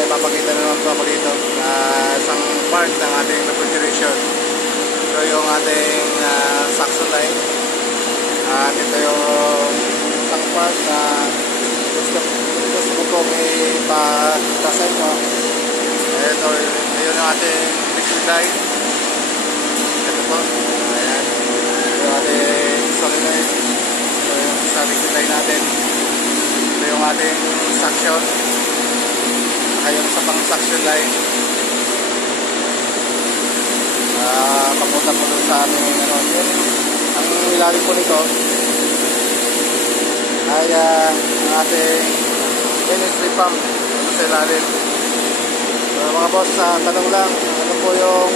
may papakita na naman po ako dito. Isang part ng ating refrigeration. So yung ating suction line. At ito yung isang part na gusto ko pong ipakita sa inyo. Ito yung ating liquid line. Ito po. Ayan. Ito yung ating solenoid. Ito yung sa liquid line natin. Ito yung ating suction. Ayun sa pang suction line. Papunta po doon sa ating ang ilalim po nito ay ang ating NS3 pump sa ilalim. So, mga boss, tanong lang, ano po yung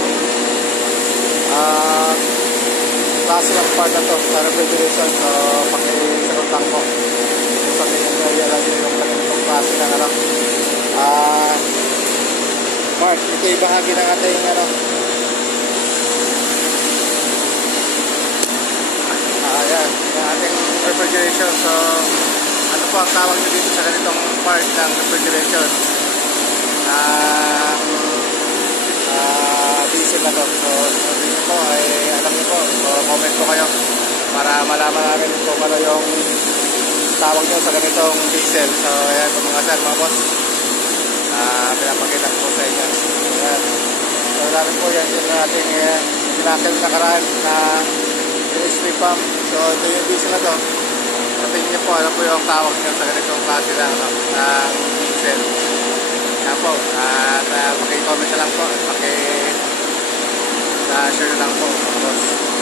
klase ng part na to sa refrigeration? So pakisagot lang po sa tingin ko yung ganitong klase ng Mark, ito yung bahagi ng ating ayan, yung ating refrigeration. So ano po ang tawag nyo dito sa ganitong part ng refrigeration? Diesel na to. So sabi nyo po ay alam nyo po. So comment po kayo para malaman namin kung ano yung tawag nyo sa ganitong diesel. So ayan po mga sir, mga boss, pinapakita po sa inyo. Ayan. So namin po yan yung ating ginakil nakaraan na NS3 pump. So ito yung diesel na to. So tingin nyo po ano po yung tawag nyo sa ganitong klase ng diesel. Yan po. At paki-comment na lang po. Paki-share na lang po mga boss.